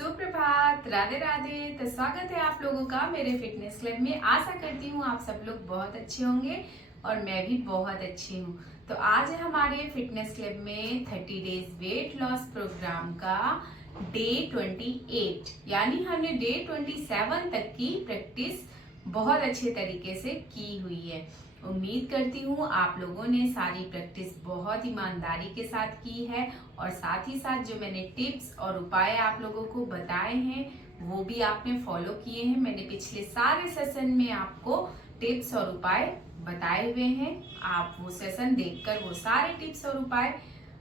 सुप्रभात, राधे राधे। तो स्वागत है आप लोगों का मेरे फिटनेस क्लब में। आशा करती हूँ आप सब लोग बहुत अच्छे होंगे और मैं भी बहुत अच्छी हूँ। तो आज है हमारे फिटनेस क्लब में 30 डेज वेट लॉस प्रोग्राम का डे 28, यानी हमने डे 27 तक की प्रैक्टिस बहुत अच्छे तरीके से की हुई है। उम्मीद करती हूँ आप लोगों ने सारी प्रैक्टिस बहुत ईमानदारी के साथ की है और साथ ही साथ जो मैंने टिप्स और उपाय आप लोगों को बताए हैं वो भी आपने फॉलो किए हैं। मैंने पिछले सारे सेशन में आपको टिप्स और उपाय बताए हुए हैं। आप वो सेशन देखकर वो सारे टिप्स और उपाय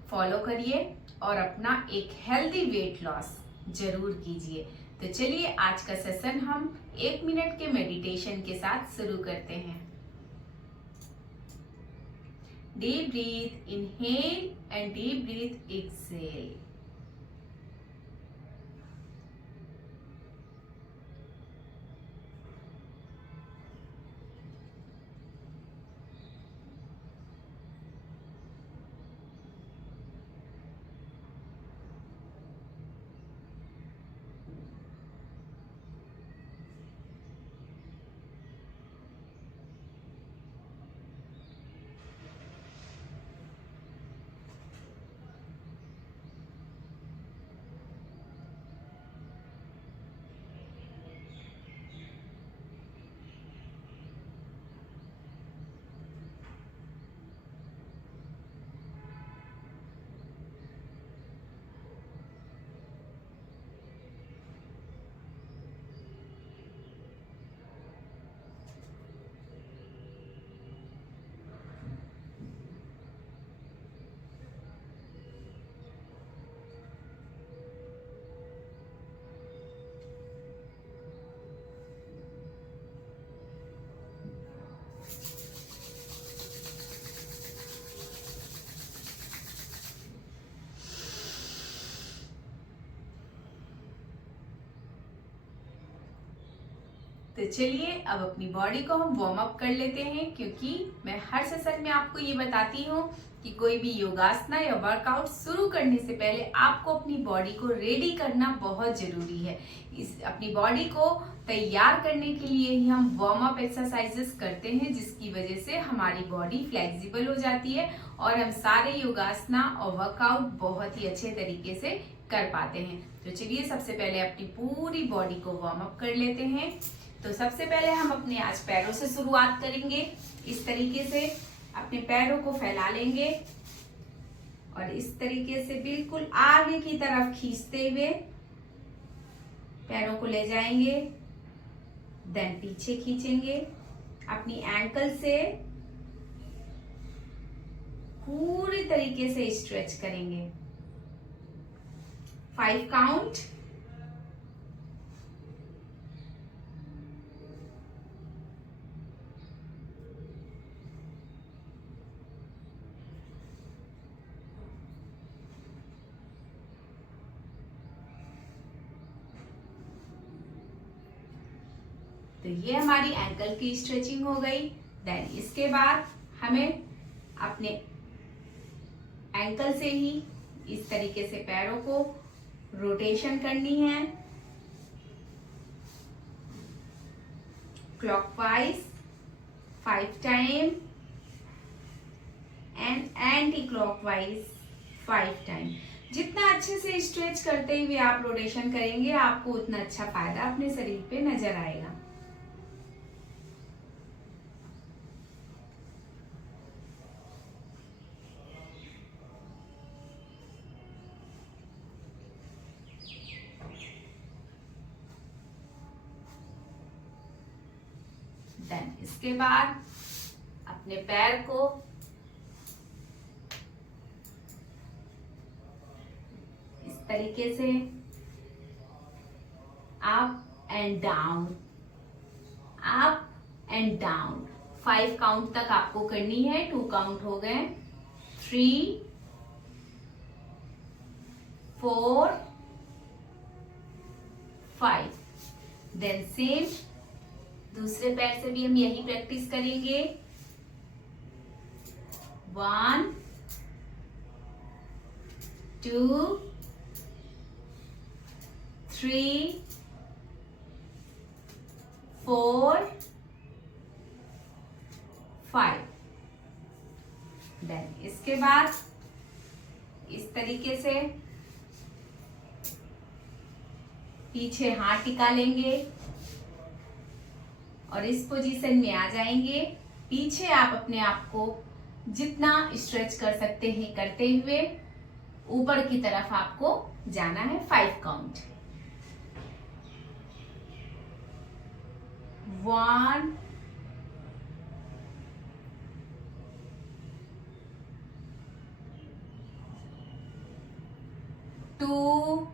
फॉलो करिए और अपना एक हेल्दी वेट लॉस जरूर कीजिए। तो चलिए आज का सेशन हम 1 मिनट के मेडिटेशन के साथ शुरू करते हैं। Deep breathe, inhale and deep breathe, exhale. तो चलिए अब अपनी बॉडी को हम वार्म अप कर लेते हैं, क्योंकि मैं हर सेशन में आपको ये बताती हूँ कि कोई भी योगासना या वर्कआउट शुरू करने से पहले आपको अपनी बॉडी को रेडी करना बहुत जरूरी है। इस अपनी बॉडी को तैयार करने के लिए ही हम वार्म अप एक्सरसाइजेस करते हैं, जिसकी वजह से हमारी बॉडी फ्लेक्सिबल हो जाती है और हम सारे योगासना और वर्कआउट बहुत ही अच्छे तरीके से कर पाते हैं। तो चलिए सबसे पहले अपनी पूरी बॉडी को वार्म अप कर लेते हैं। तो सबसे पहले हम अपने आज पैरों से शुरुआत करेंगे। इस तरीके से अपने पैरों को फैला लेंगे और इस तरीके से बिल्कुल आगे की तरफ खींचते हुए पैरों को ले जाएंगे। देन पीछे खींचेंगे। अपनी एंकल से पूरी तरीके से स्ट्रेच करेंगे। 5 काउंट। तो ये हमारी एंकल की स्ट्रेचिंग हो गई। देन इसके बाद हमें अपने एंकल से ही इस तरीके से पैरों को रोटेशन करनी है, clockwise 5 time and anti clockwise 5 time. जितना अच्छे से स्ट्रेच करते हुए आप रोटेशन करेंगे, आपको उतना अच्छा फायदा अपने शरीर पे नजर आएगा। देन इसके बाद अपने पैर को इस तरीके से up and down, up and down 5 count तक आपको करनी है। 2 काउंट हो गए। 3 4 5। देन सेम दूसरे पैर से भी हम यही प्रैक्टिस करेंगे। 1 2 3 4 5। देन इसके बाद इस तरीके से पीछे हाथ टिका लेंगे और इस पोजीशन में आ जाएंगे। पीछे आप अपने आप को जितना स्ट्रेच कर सकते हैं करते हुए ऊपर की तरफ आपको जाना है 5 काउंट। 1 2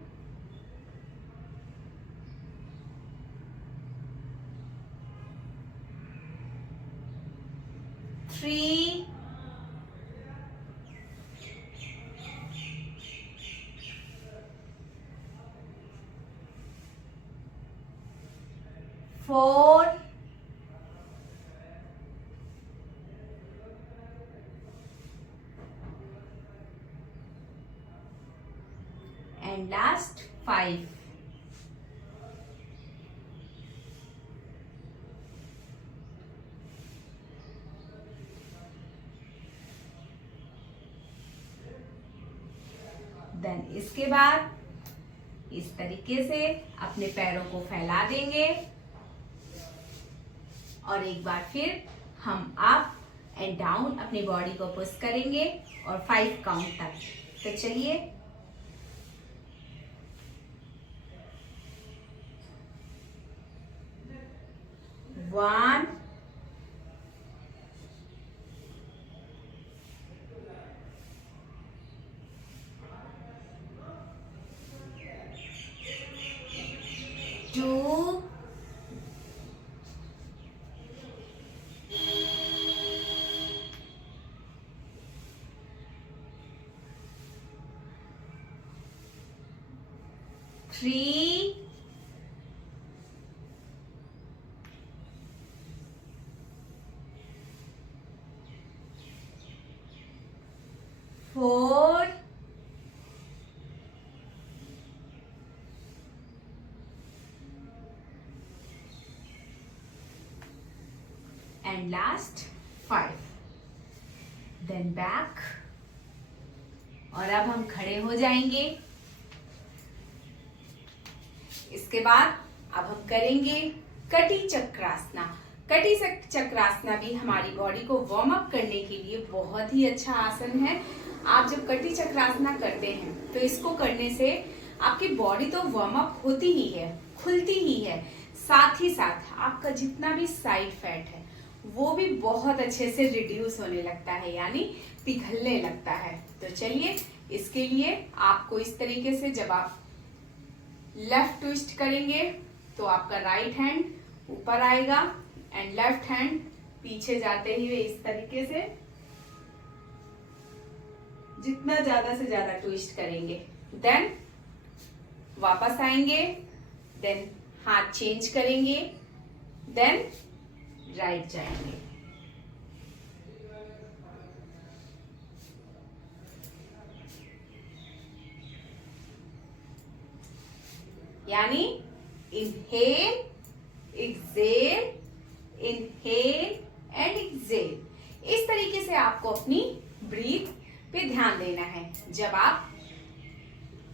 3 4 and last 5। देन इसके बाद इस तरीके से अपने पैरों को फैला देंगे और एक बार फिर हम अप एंड डाउन अपनी बॉडी को पुश करेंगे और 5 काउंट तक। तो चलिए 1 2 3 4 and last 5। then back। और अब हम खड़े हो जाएंगे। इसके बाद अब हम करेंगे कटी चक्रासना। कटी चक्रासना भी हमारी बॉडी को वार्म अप करने के लिए बहुत ही अच्छा आसन है। आप जब कटी चक्रासना करते हैं तो इसको करने से आपकी बॉडी तो वार्म अप होती ही है, खुलती ही है, साथ ही साथ आपका जितना भी साइड फैट है वो भी बहुत अच्छे से रिड्यूस होने लगता है, यानी पिघलने लगता है। तो चलिए इसके लिए आपको इस तरीके से जब आप लेफ्ट ट्विस्ट करेंगे तो आपका राइट हैंड ऊपर आएगा एंड लेफ्ट हैंड पीछे जाते हुए इस तरीके से जितना ज्यादा से ज्यादा ट्विस्ट करेंगे। देन वापस आएंगे, देन हाथ चेंज करेंगे, देन राइट जाएंगे। यानी inhale exhale, inhale and exhale. इस तरीके से आपको अपनी ब्रीथ पे ध्यान देना है। जब आप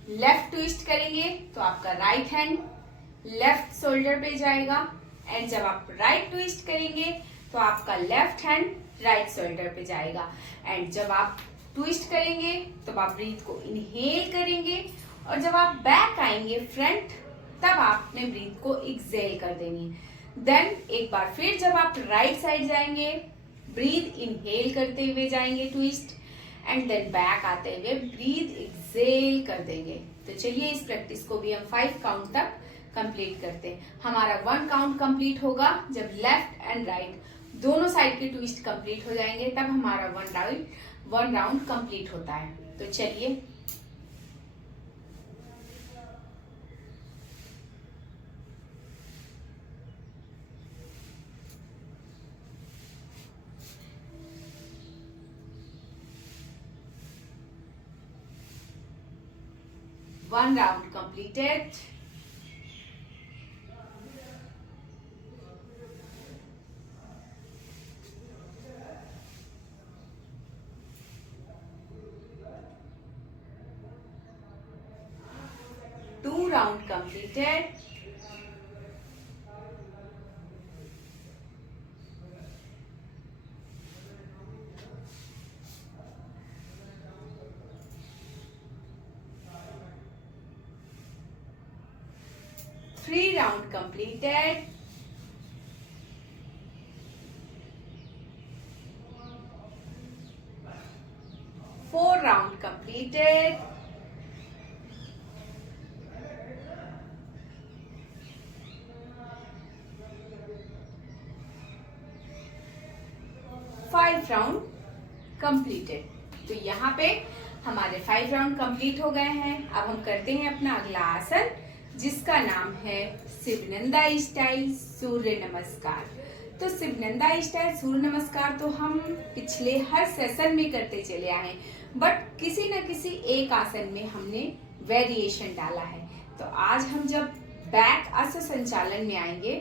लेफ्ट ट्विस्ट करेंगे तो आपका राइट हैंड लेफ्ट शोल्डर पे जाएगा एंड जब आप राइट ट्विस्ट करेंगे तो आपका लेफ्ट हैंड राइट शोल्डर पे जाएगा। एंड जब आप ट्विस्ट करेंगे तो आप ब्रीथ को इनहेल करेंगे और जब आप बैक आएंगे फ्रंट तब आपने ब्रीथ को एक्सेल कर देनी है। देन एक बार फिर जब आप राइट साइड जाएंगे ब्रीथ इनहेल करते हुए जाएंगे ट्विस्ट एंड देन बैक आते हुए ब्रीथ एक्सेल कर देंगे। तो चलिए इस प्रैक्टिस को भी हम 5 काउंट तक कंप्लीट करते हैं। हमारा 1 काउंट कंप्लीट होगा जब लेफ्ट एंड राइट दोनों साइड के ट्विस्ट कंप्लीट हो जाएंगे, तब हमारा 1 राउंड कंप्लीट होता है। तो चलिए one round completed round completed. Three round completed. Four round completed. Five round completed. तो यहाँ पे हमारे 5 राउंड कंप्लीट हो गए हैं। अब हम करते हैं अपना अगला आसन, जिसका नाम है शिवनंदा स्टाइल सूर्य नमस्कार। तो शिवनंदा स्टाइल सूर्य नमस्कार तो हम पिछले हर सेशन में करते चले आए हैं, बट किसी न किसी एक आसन में हमने वेरिएशन डाला है। तो आज हम जब बैक आसन संचालन में आएंगे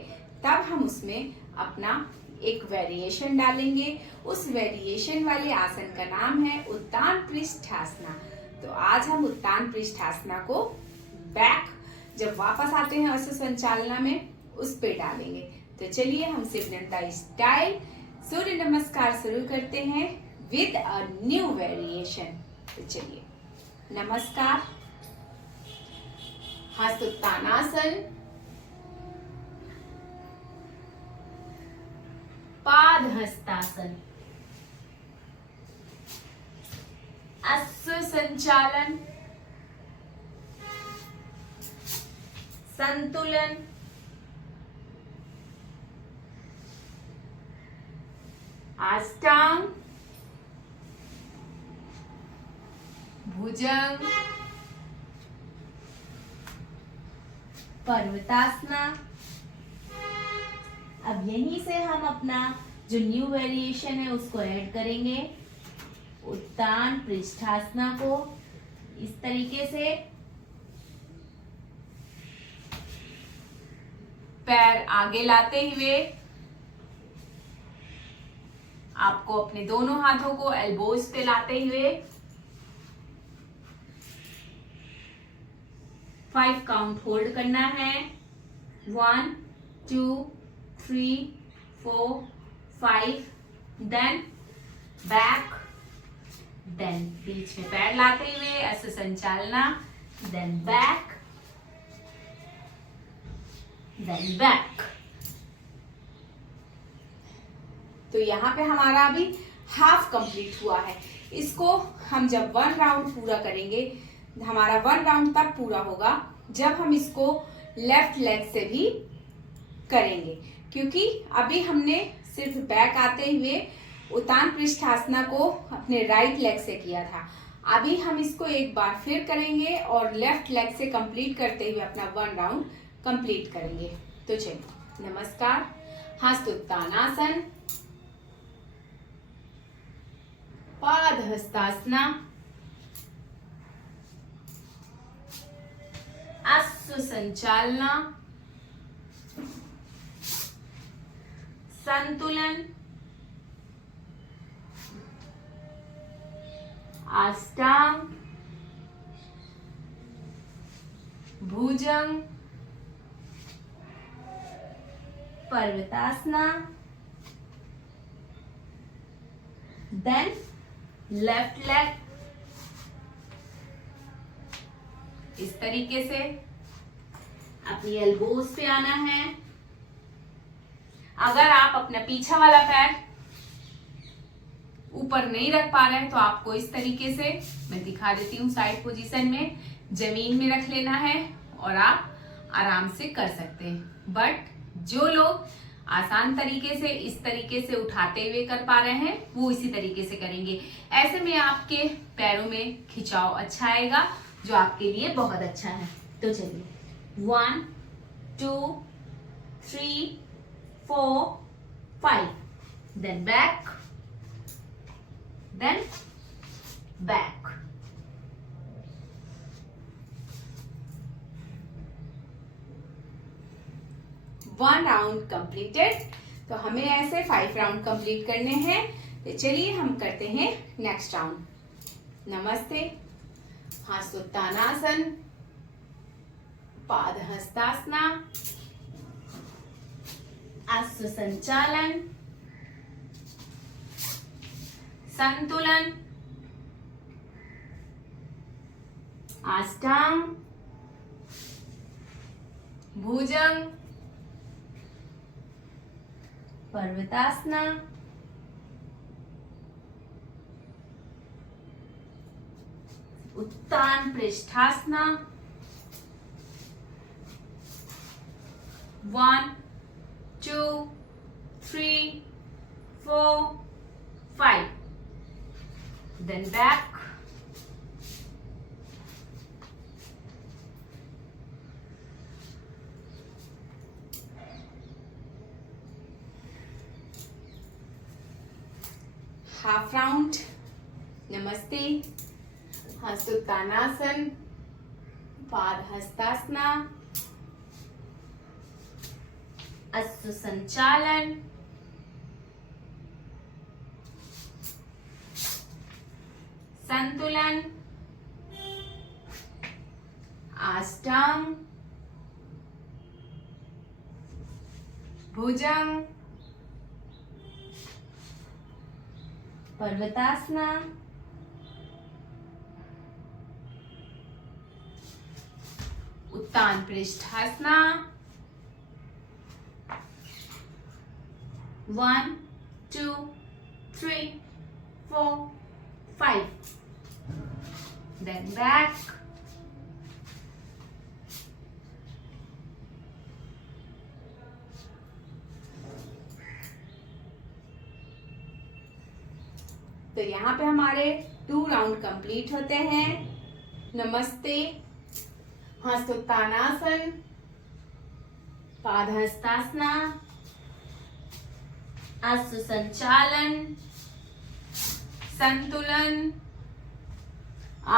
तब हम उसमें अपना एक वेरिएशन डालेंगे। उस वेरिएशन वाले आसन का नाम है उत्तान पृष्ठासना। तो आज हम उत्तान पृष्ठासना को बैक जब वापस आते हैं आसन संचालना में उस पे डालेंगे। तो चलिए हम शिवनंदा स्टाइल सूर्य नमस्कार शुरू करते हैं विद अ न्यू वेरिएशन। तो चलिए, नमस्कार, हस्तोत्तानासन, पाद हस्तासन, अश्व संचालन, संतुलन, अष्टांग, भुजंग, पर्वतासना। अब यहीं से हम अपना जो न्यू वेरिएशन है उसको ऐड करेंगे। उत्तान पृष्ठासना को इस तरीके से, पैर आगे लाते हुए आपको अपने दोनों हाथों को एल्बोज पे लाते हुए 5 काउंट होल्ड करना है। 1 2 3 4 5, देन बैक, देन बीच में पैर लाते हुए ऐसे संचालना, देन बैक, देन बैक। तो यहाँ पे हमारा अभी हाफ कंप्लीट हुआ है। इसको हम जब 1 राउंड पूरा करेंगे, हमारा 1 राउंड तब पूरा होगा जब हम इसको लेफ्ट लेग से भी करेंगे, क्योंकि अभी हमने सिर्फ बैक आते हुए उत्तान पृष्ठासना को अपने राइट लेग से किया था। अभी हम इसको एक बार फिर करेंगे और लेफ्ट लेग से कंप्लीट करते हुए अपना 1 राउंड कंप्लीट करेंगे। तो चलिए, नमस्कार, हस्तोत्तानासन, पाद हस्तासना, अश्व संचालना, संतुलन, अष्टांग, भुजंग, पर्वतासना, देन लेफ्ट लेग इस तरीके से अपनी एल्बोज पे आना है। अगर आप अपना पीछा वाला पैर ऊपर नहीं रख पा रहे हैं तो आपको इस तरीके से, मैं दिखा देती हूँ, साइड पोजीशन में जमीन में रख लेना है और आप आराम से कर सकते हैं। बट जो लोग आसान तरीके से इस तरीके से उठाते हुए कर पा रहे हैं वो इसी तरीके से करेंगे। ऐसे में आपके पैरों में खिंचाव अच्छा आएगा, जो आपके लिए बहुत अच्छा है। तो चलिए, 1 2 3 4 5, then back, then back. One round completed. तो हमें ऐसे 5 राउंड कंप्लीट करने हैं। तो चलिए हम करते हैं नेक्स्ट राउंड। नमस्ते, हस्तोत्तानासन, पादहस्तासना, अश्व संचालन, संतुलन, अष्टांग, भुजंग, पर्वतासना, उत्तान पृष्ठासना, 1 2 3 4 5, then back, half round, नमस्ते, हस्तोत्तानासन, पादहस्तासना, अश्व संचालन, संतुलन, अष्टांग, भुजंग, पर्वतासना, उत्तान पृष्ठासना, 1 2 3 4 5, then back, तो यहाँ पे हमारे 2 राउंड कंप्लीट होते हैं। नमस्ते, हस्तोत्तानासन, पादहस्तासना, अश्व संचालन, संतुलन,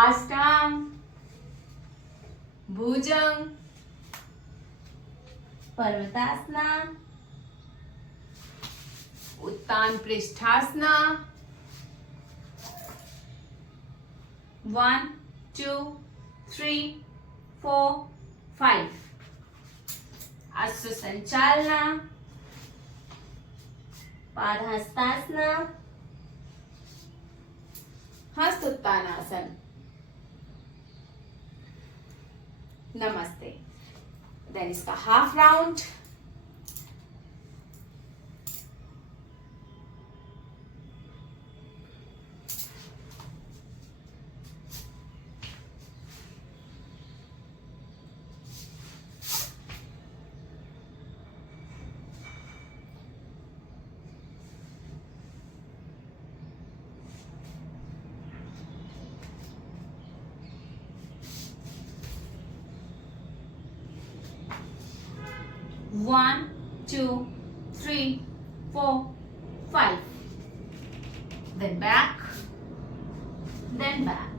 अष्टांग, भुजंग, पर्वतासना, उत्तान पृष्ठासना, 1 2 3 4 5, अश्व संचालना, पादहस्तासना, हस्तोत्तानासन, नमस्ते। देन इसका half round, One, 2, 3, 4, 5. Then back, then back.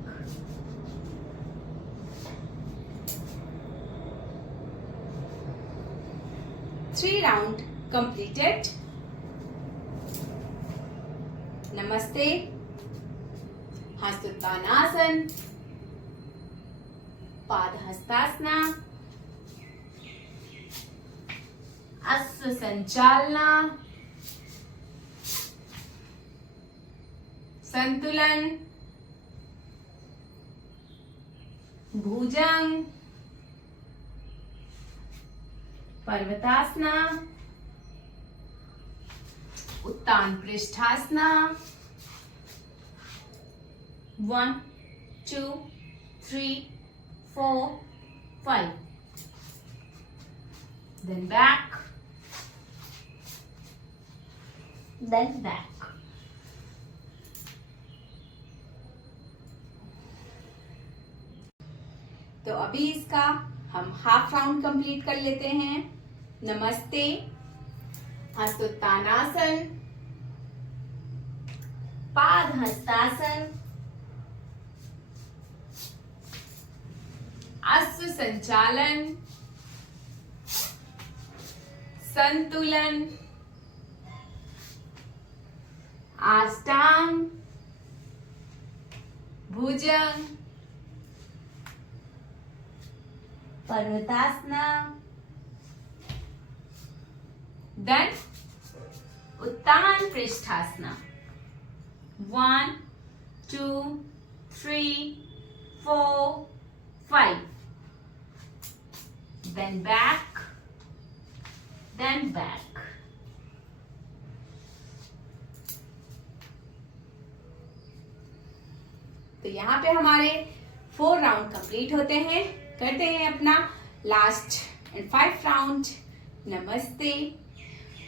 Three round completed. नमस्ते, हस्तोत्तानासन, पादहस्तासना, अश्व संचालना, संतुलन, भुजंग, पर्वतासना, उत्तान पृष्ठासना, 1 2 3 4 5. Then back, then back. तो अभी इसका हम हाफ राउंड कंप्लीट कर लेते हैं। नमस्ते, हस्तोत्तानासन, पादहस्तासन, अश्व संचालन, संतुलन, अष्टांग, भुजंग, पर्वतासना, देन उत्तान पृष्ठासना। 1 2 3 4 5, then back, then back. तो यहाँ पे हमारे 4 राउंड कंप्लीट होते हैं। करते हैं अपना लास्ट एंड 5 राउंड। नमस्ते,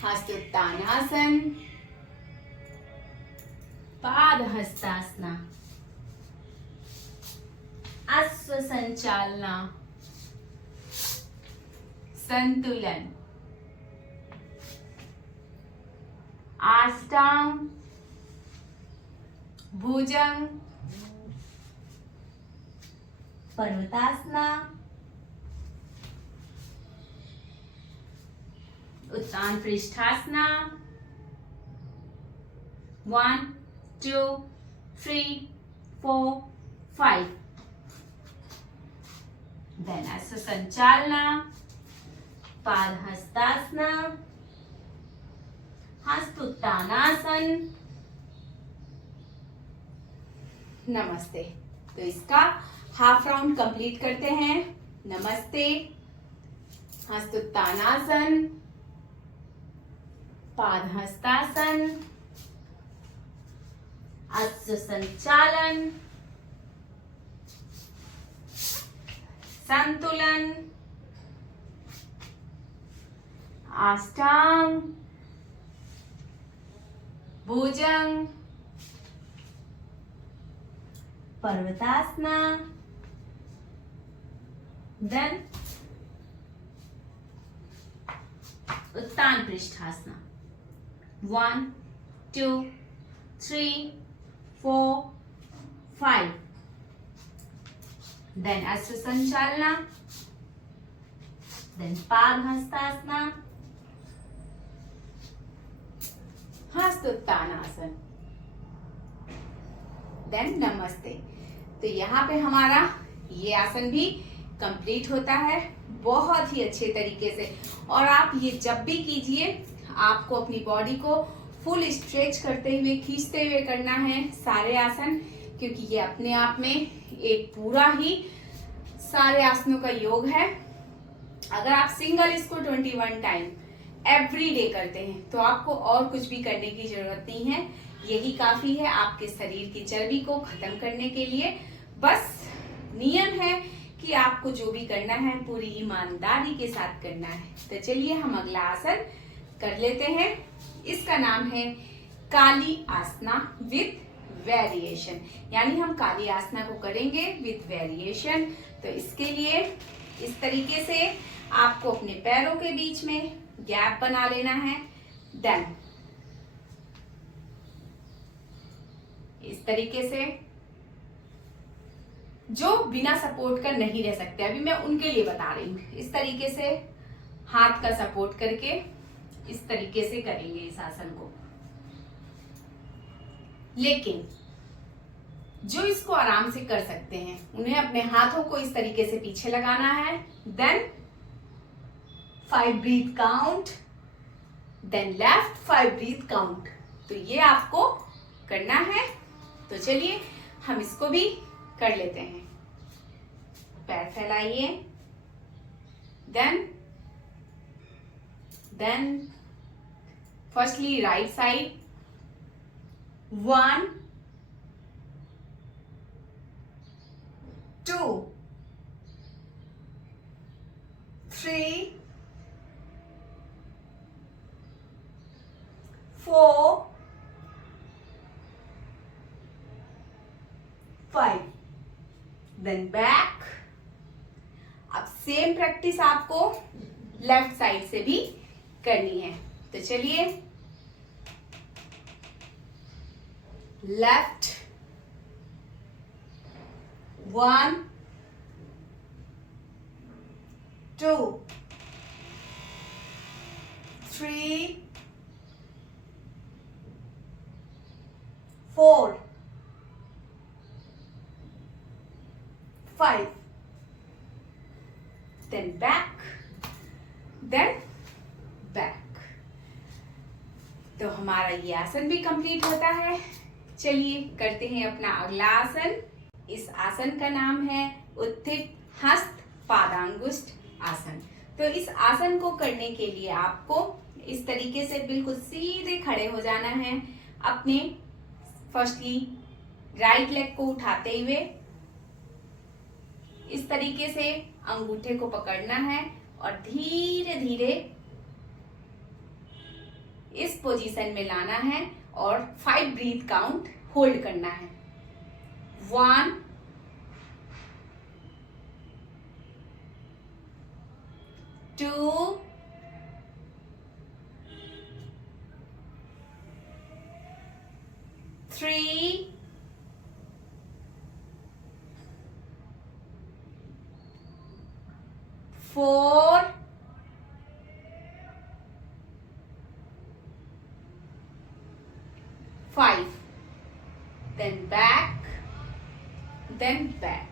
हस्तोत्तानासन, पाद हस्तासना, अश्व संचालना, संतुलन, आष्टांग, भुजंग, पर्वतासना, उत्तान पृष्ठासना। 1 2 3 4 5, then अश्व संचालना, पाद हस्तासना, हस्तोत्तानासन, नमस्ते। तो इसका हाफ राउंड कंप्लीट करते हैं। नमस्ते, हस्तोत्तानासन, पाद हस्तासन, अश्व संचालन, संतुलन, अष्टांग, भुजंग, पर्वतासना, देन उत्तान पृष्ठासना। 1 2 3 4 5, then अश्व संचालना, then पाद हस्तासना, हस्तोत्तानासन, देन नमस्ते। तो यहाँ पे हमारा ये आसन भी कंप्लीट होता है बहुत ही अच्छे तरीके से। और आप ये जब भी कीजिए, आपको अपनी बॉडी को फुल स्ट्रेच करते हुए, खींचते हुए करना है सारे आसन, क्योंकि ये अपने आप में एक पूरा ही सारे आसनों का योग है। अगर आप सिंगल इसको 21 टाइम एवरी डे करते हैं तो आपको और कुछ भी करने की जरूरत नहीं है। यही काफी है आपके शरीर की चर्बी को खत्म करने के लिए। बस नियम है कि आपको जो भी करना है पूरी ईमानदारी के साथ करना है। तो चलिए हम अगला आसन कर लेते हैं। इसका नाम है काली आसना विथ वेरिएशन, यानी हम काली आसना को करेंगे विथ वेरिएशन। तो इसके लिए इस तरीके से आपको अपने पैरों के बीच में गैप बना लेना है। देन इस तरीके से, जो बिना सपोर्ट का नहीं रह सकते, अभी मैं उनके लिए बता रही हूँ। इस तरीके से हाथ का सपोर्ट करके इस तरीके से करेंगे इस आसन को। लेकिन जो इसको आराम से कर सकते हैं उन्हें अपने हाथों को इस तरीके से पीछे लगाना है। Then 5 breath count, then left 5 breath count. तो ये आपको करना है। तो चलिए हम इसको भी कर लेते हैं। पैर फैलाइए, then firstly right side, 1 2 3 4 5, then back. अब सेम प्रैक्टिस आपको लेफ्ट साइड से भी करनी है। तो चलिए, left 1 2 3 4 5, then back, then back। तो हमारा ये आसन भी कंप्लीट होता है। चलिए करते हैं अपना अगला आसन। इस आसन का नाम है उत्थित हस्त पादांगुष्ठ आसन। तो इस आसन को करने के लिए आपको इस तरीके से बिल्कुल सीधे खड़े हो जाना है। अपने फर्स्टली राइट लेग को उठाते हुए इस तरीके से अंगूठे को पकड़ना है और धीरे धीरे इस पोजीशन में लाना है और 5 ब्रीथ काउंट होल्ड करना है। 1 2 3 4 5 then back then back।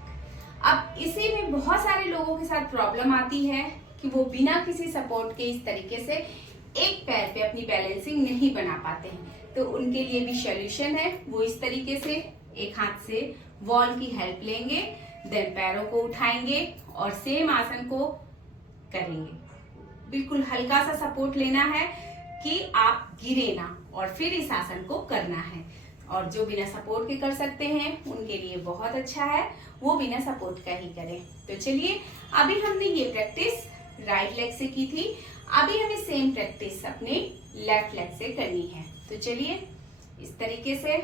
अब इसी में बहुत सारे लोगों के साथ प्रॉब्लम आती है कि वो बिना किसी सपोर्ट के इस तरीके से एक पैर पे अपनी बैलेंसिंग नहीं बना पाते हैं। तो उनके लिए भी सॉल्यूशन है। वो इस तरीके से एक हाथ से वॉल की हेल्प लेंगे, देन पैरों को उठाएंगे और सेम आसन को करेंगे। बिल्कुल हल्का सा सपोर्ट लेना है कि आप गिरे ना और फिर इस आसन को करना है। और जो बिना सपोर्ट के कर सकते हैं उनके लिए बहुत अच्छा है, वो बिना सपोर्ट का ही करें। तो चलिए, अभी हमने ये प्रैक्टिस राइट लेग से की थी, अभी हमें सेम प्रैक्टिस अपने लेफ्ट लेग से करनी है। तो चलिए इस तरीके से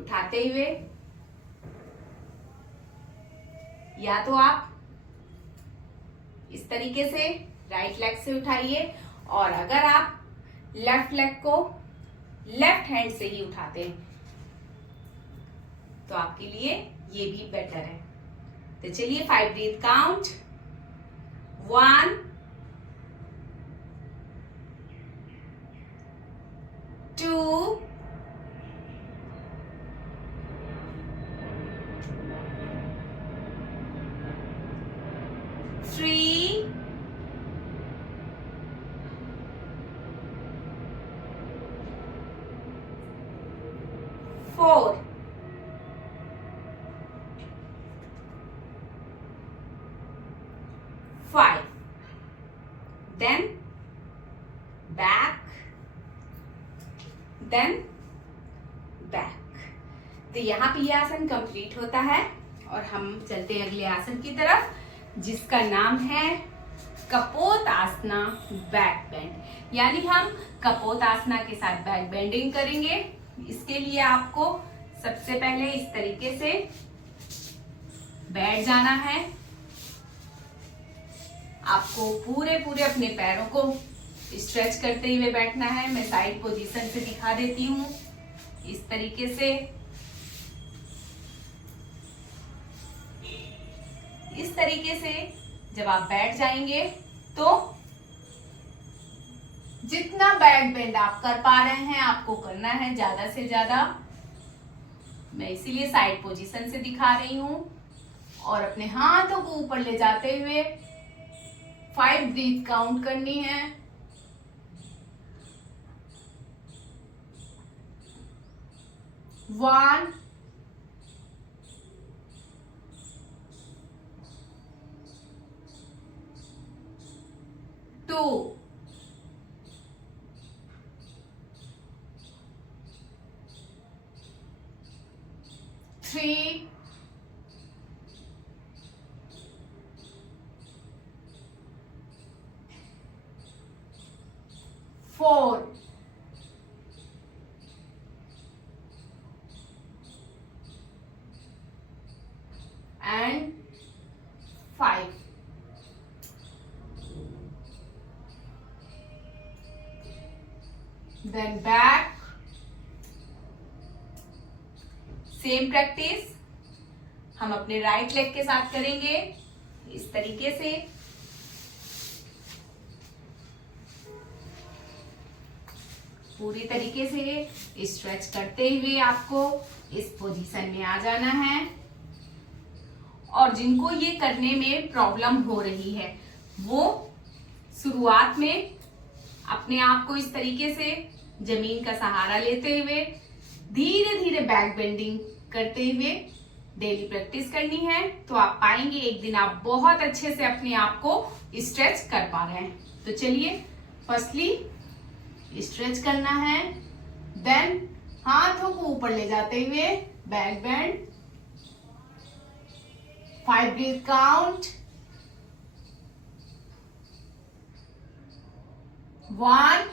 उठाते हुए, या तो आप इस तरीके से राइट लेग से उठाइए, और अगर आप लेफ्ट लेग को लेफ्ट हैंड से ही उठाते हैं तो आपके लिए ये भी बेटर है। तो चलिए 5 breath count. 1 2 3 4 5 then back then back। तो यहाँ पे ये आसन कंप्लीट होता है और हम चलते हैं अगले आसन की तरफ, जिसका नाम है कपोतासना बैक बेंड। यानी हम कपोतासना के साथ बैक बेंडिंग करेंगे। इसके लिए आपको सबसे पहले इस तरीके से बैठ जाना है। आपको पूरे अपने पैरों को स्ट्रेच करते हुए बैठना है। मैं साइड पोजीशन से दिखा देती हूँ। इस तरीके से, इस तरीके से जब आप बैठ जाएंगे तो जितना बैक बेंड आप कर पा रहे हैं आपको करना है, ज्यादा से ज्यादा। मैं इसीलिए साइड पोजीशन से दिखा रही हूं। और अपने हाथों को ऊपर ले जाते हुए 5 ब्रीथ काउंट करनी है। 1 2 3 4 and 5। Then back। Same practice हम अपने राइट लेग के साथ करेंगे इस तरीके से। पूरी तरीके से स्ट्रेच करते हुए आपको इस पोजीशन में आ जाना है और और जिनको ये करने में प्रॉब्लम हो रही है वो शुरुआत में अपने आप को इस तरीके से जमीन का सहारा लेते हुए धीरे धीरे बैक बेंडिंग करते हुए डेली प्रैक्टिस करनी है। तो आप पाएंगे एक दिन आप बहुत अच्छे से अपने आप को स्ट्रेच कर पा रहे हैं। तो चलिए फर्स्टली स्ट्रेच करना है, देन हाथों को ऊपर ले जाते हुए back bend, 5 breath count, 1,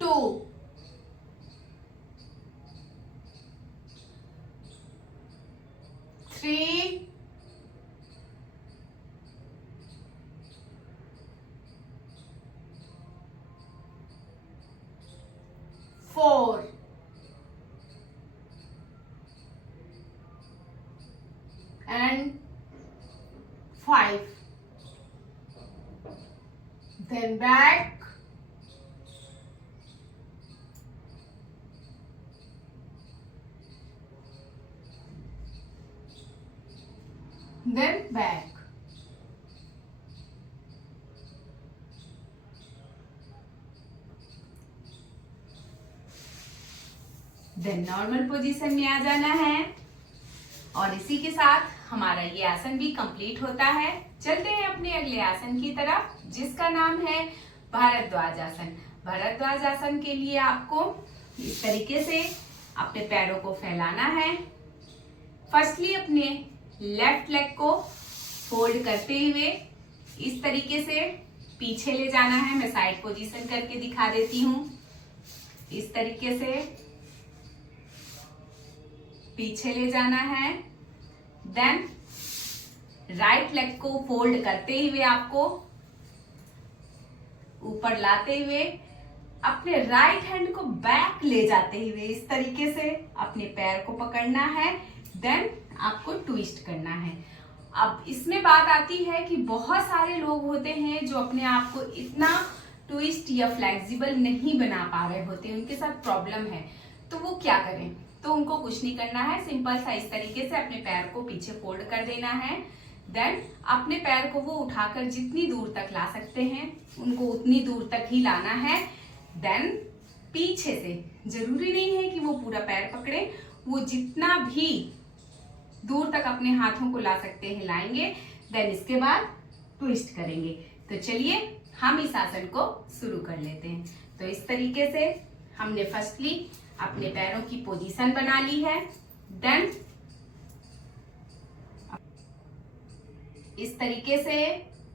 2, 3, 4, and 5. Then back, then back. Then normal position में आ जाना है और इसी के साथ हमारा ये आसन भी कंप्लीट होता है। चलते हैं अपने अगले आसन की तरफ जिसका नाम है भारद्वाज आसन। भारद्वाज आसन के लिए आपको इस तरीके से अपने पैरों को फैलाना है। फर्स्टली अपने लेफ्ट लेग को फोल्ड करते हुए इस तरीके से पीछे ले जाना है। मैं साइड पोजीशन करके दिखा देती हूँ। इस तरीके से पीछे ले जाना है। देन राइट लेग को फोल्ड करते हुए आपको ऊपर लाते हुए अपने राइट हैंड को बैक ले जाते हुए इस तरीके से अपने पैर को पकड़ना है। देन आपको ट्विस्ट करना है। अब इसमें बात आती है कि बहुत सारे लोग होते हैं जो अपने आप को इतना ट्विस्ट या फ्लेक्सिबल नहीं बना पा रहे होते, उनके साथ प्रॉब्लम है। तो वो क्या करें? तो उनको कुछ नहीं करना है, सिंपल सा इस तरीके से अपने पैर को पीछे फोल्ड कर देना है। देन अपने पैर को वो उठाकर जितनी दूर तक ला सकते हैं उनको उतनी दूर तक ही लाना है। देन पीछे से, जरूरी नहीं है कि वो पूरा पैर पकड़े, वो जितना भी दूर तक अपने हाथों को ला सकते हैं लाएंगे। देन इसके बाद ट्विस्ट करेंगे। तो चलिए हम इस आसन को शुरू कर लेते हैं। तो इस तरीके से हमने फर्स्टली अपने पैरों की पोजीशन बना ली है। देन इस तरीके से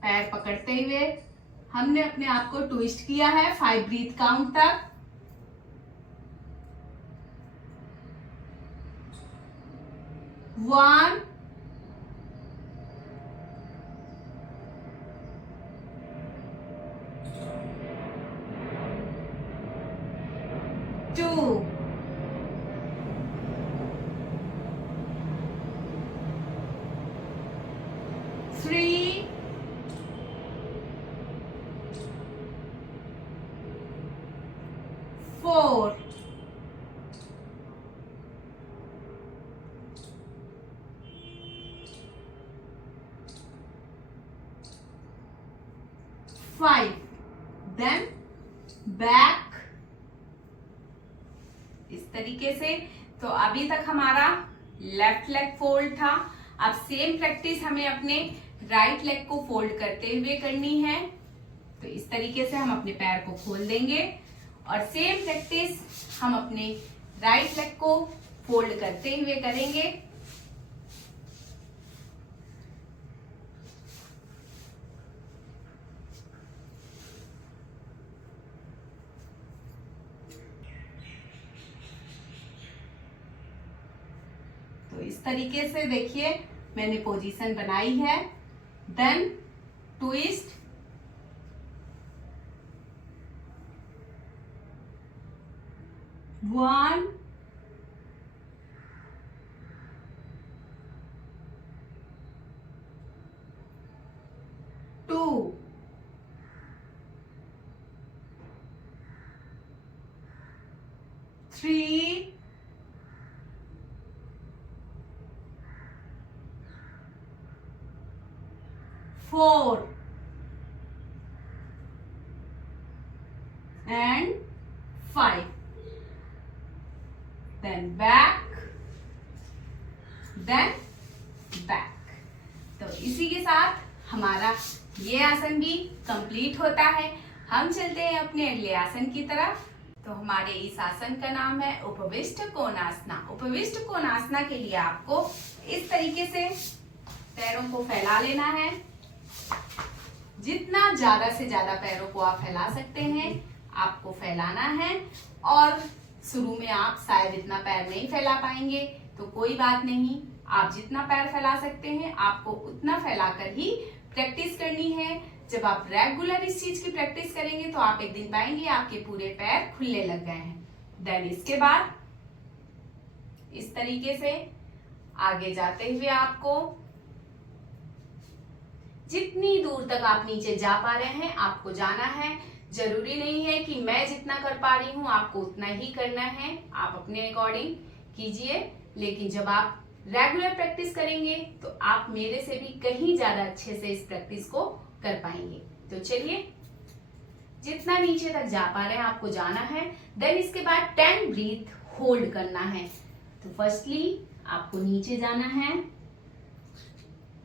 पैर पकड़ते हुए हमने अपने आप को ट्विस्ट किया है 5 ब्रीथ काउंट तक। 1, 2, 3, 4, 5. देन बैक इस तरीके से। तो अभी तक हमारा लेफ्ट लेग फोल्ड था। अब सेम प्रैक्टिस हमें अपने राइट लेग को फोल्ड करते हुए करनी है। तो इस तरीके से हम अपने पैर को खोल देंगे और सेम प्रैक्टिस हम अपने राइट लेग को फोल्ड करते हुए करेंगे। तो इस तरीके से देखिए मैंने पोजीशन बनाई है। Then twist, 1, 2, 3, 3, 4 and 5. Then back, then back. तो इसी के साथ हमारा ये आसन भी कंप्लीट होता है। हम चलते हैं अपने अगले आसन की तरफ। तो हमारे इस आसन का नाम है उपविष्ट कोणासना। उपविष्ट कोणासना के लिए आपको इस तरीके से पैरों को फैला लेना है। जितना ज्यादा से ज्यादा पैरों को आप फैला सकते हैं आपको फैलाना है। और शुरू में आप शायद इतना पैर नहीं फैला पाएंगे तो कोई बात नहीं, आप जितना पैर फैला सकते हैं आपको उतना फैलाकर ही प्रैक्टिस करनी है। जब आप रेगुलर इस चीज की प्रैक्टिस करेंगे तो आप एक दिन पाएंगे आपके पूरे पैर खुलने लग गए हैं। देन इसके बाद इस तरीके से आगे जाते हुए आपको जितनी दूर तक आप नीचे जा पा रहे हैं आपको जाना है। जरूरी नहीं है कि मैं जितना कर पा रही हूं आपको उतना ही करना है, आप अपने अकॉर्डिंग कीजिए। लेकिन जब आप रेगुलर प्रैक्टिस करेंगे तो आप मेरे से भी कहीं ज्यादा अच्छे से इस प्रैक्टिस को कर पाएंगे। तो चलिए, जितना नीचे तक जा पा रहे हैं आपको जाना है। देन इसके बाद 10 ब्रीथ होल्ड करना है। तो फर्स्टली आपको नीचे जाना है,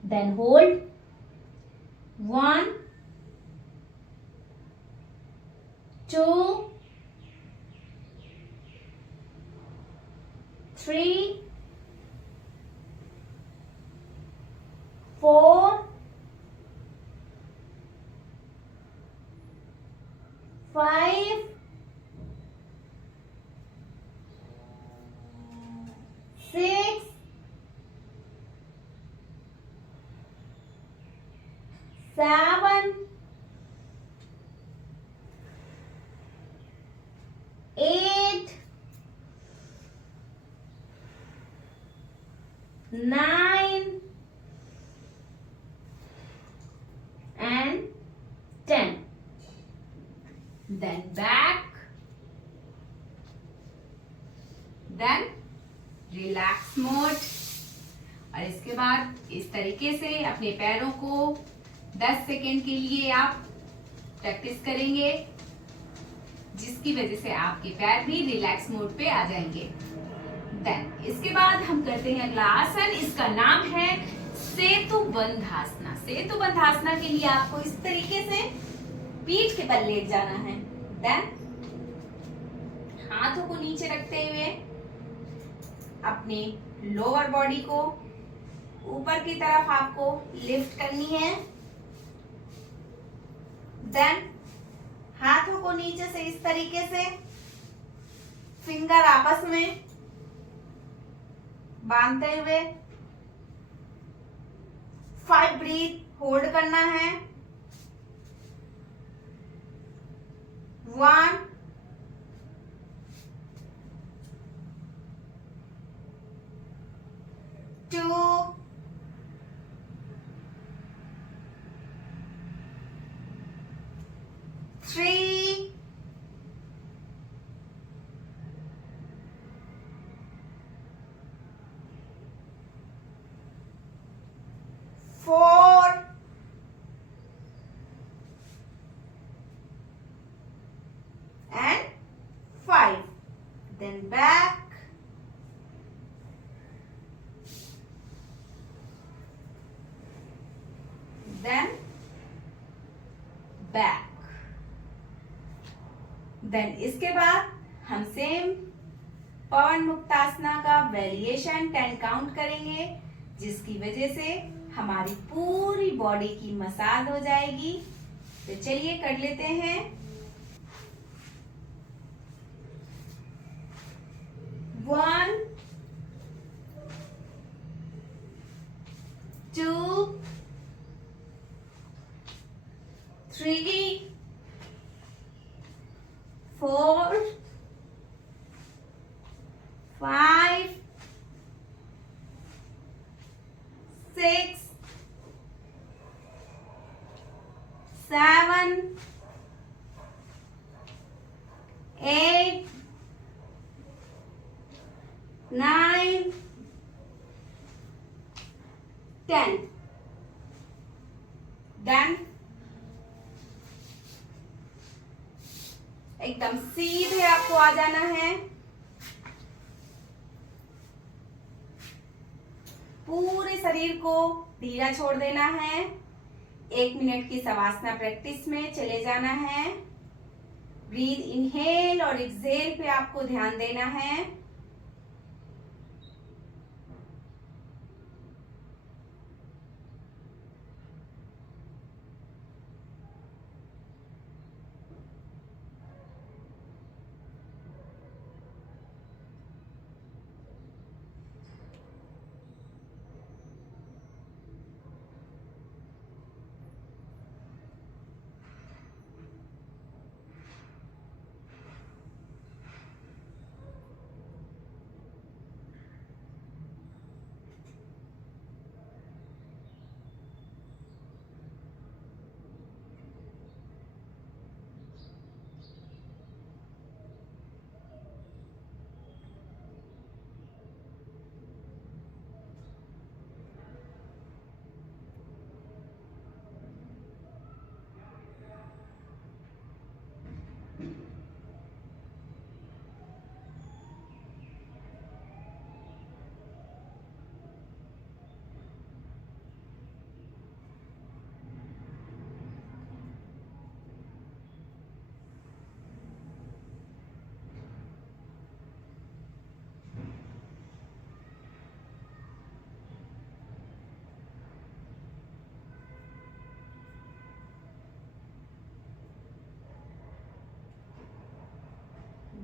then hold 1, 2, 3, 4, 5, 6, 7, 8, 9 and 10. Then back, then relax mode। और इसके बाद इस तरीके से अपने पैरों को 10 सेकेंड के लिए आप प्रैक्टिस करेंगे, जिसकी वजह से आपके पैर भी रिलैक्स मोड पे आ जाएंगे। देन इसके बाद हम करते हैं अगला आसन। इसका नाम है सेतु बंधासना। सेतु बंधासना के लिए आपको इस तरीके से पीठ के बल लेट जाना है। देन हाथों को नीचे रखते हुए अपनी लोअर बॉडी को ऊपर की तरफ आपको लिफ्ट करनी है। देन हाथों को नीचे से इस तरीके से फिंगर आपस में बांधते हुए 5 ब्रीथ होल्ड करना है। 1, 2, 3, 4, and 5. Then back, then back। Then इसके बाद हम सेम पवन मुक्तासना का वेरिएशन 10 काउंट करेंगे, जिसकी वजह से हमारी पूरी बॉडी की मसाज हो जाएगी। तो चलिए कर लेते हैं। 1, 2, 3, 4, 5, 6, 7, 8, 9, 10. डन। एकदम सीधे आपको आ जाना है। पूरे शरीर को ढीला छोड़ देना है। 1 मिनट की शवासना प्रैक्टिस में चले जाना है। ब्रीथ इनहेल और एक्सहेल पे आपको ध्यान देना है।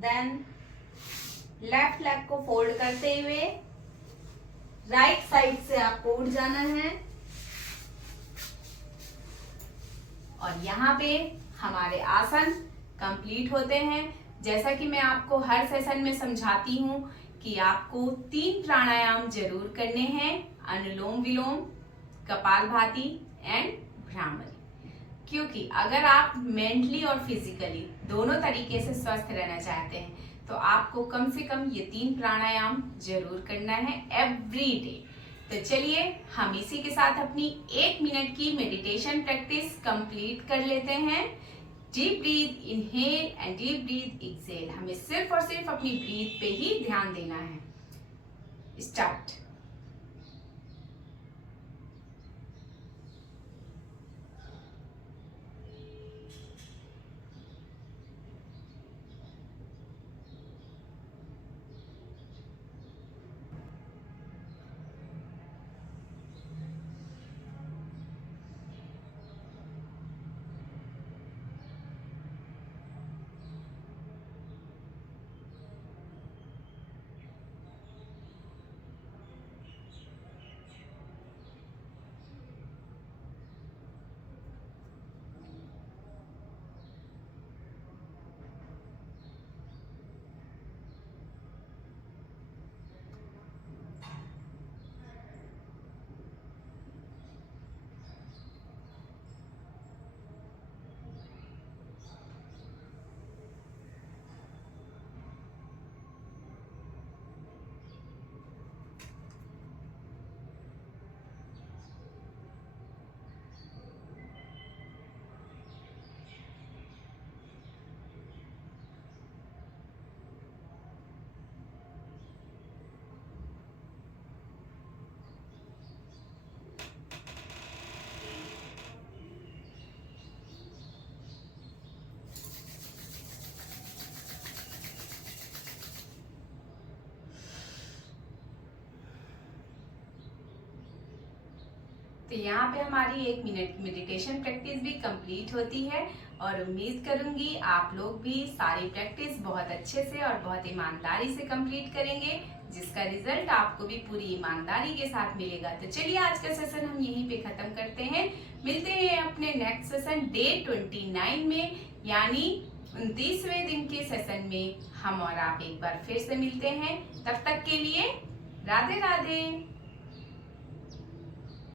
देन लेफ्ट लेग को फोल्ड करते हुए राइट साइड से आपको उठ जाना है और यहाँ पे हमारे आसन कंप्लीट होते हैं। जैसा कि मैं आपको हर सेशन में समझाती हूँ कि आपको 3 प्राणायाम जरूर करने हैं, अनुलोम विलोम, कपालभाति एंड भ्रामरी। क्योंकि अगर आप मेंटली और फिजिकली दोनों तरीके से स्वस्थ रहना चाहते हैं तो आपको कम से कम ये 3 प्राणायाम जरूर करना है एवरी डे। तो चलिए हम इसी के साथ अपनी 1 मिनट की मेडिटेशन प्रैक्टिस कंप्लीट कर लेते हैं। Deep breath inhale and deep breath exhale. हमें सिर्फ और सिर्फ अपनी ब्रीथ पे ही ध्यान देना है। स्टार्ट। तो यहाँ पे हमारी 1 मिनट की मेडिटेशन प्रैक्टिस भी कंप्लीट होती है और उम्मीद करूंगी आप लोग भी सारी प्रैक्टिस बहुत अच्छे से और बहुत ईमानदारी से कंप्लीट करेंगे, जिसका रिजल्ट आपको भी पूरी ईमानदारी के साथ मिलेगा। तो चलिए आज का सेशन हम यहीं पे खत्म करते हैं। मिलते हैं अपने नेक्स्ट सेशन डे 29 में, यानी 29वें दिन के सेशन में हम और आप एक बार फिर से मिलते हैं। तब तक के लिए राधे राधे।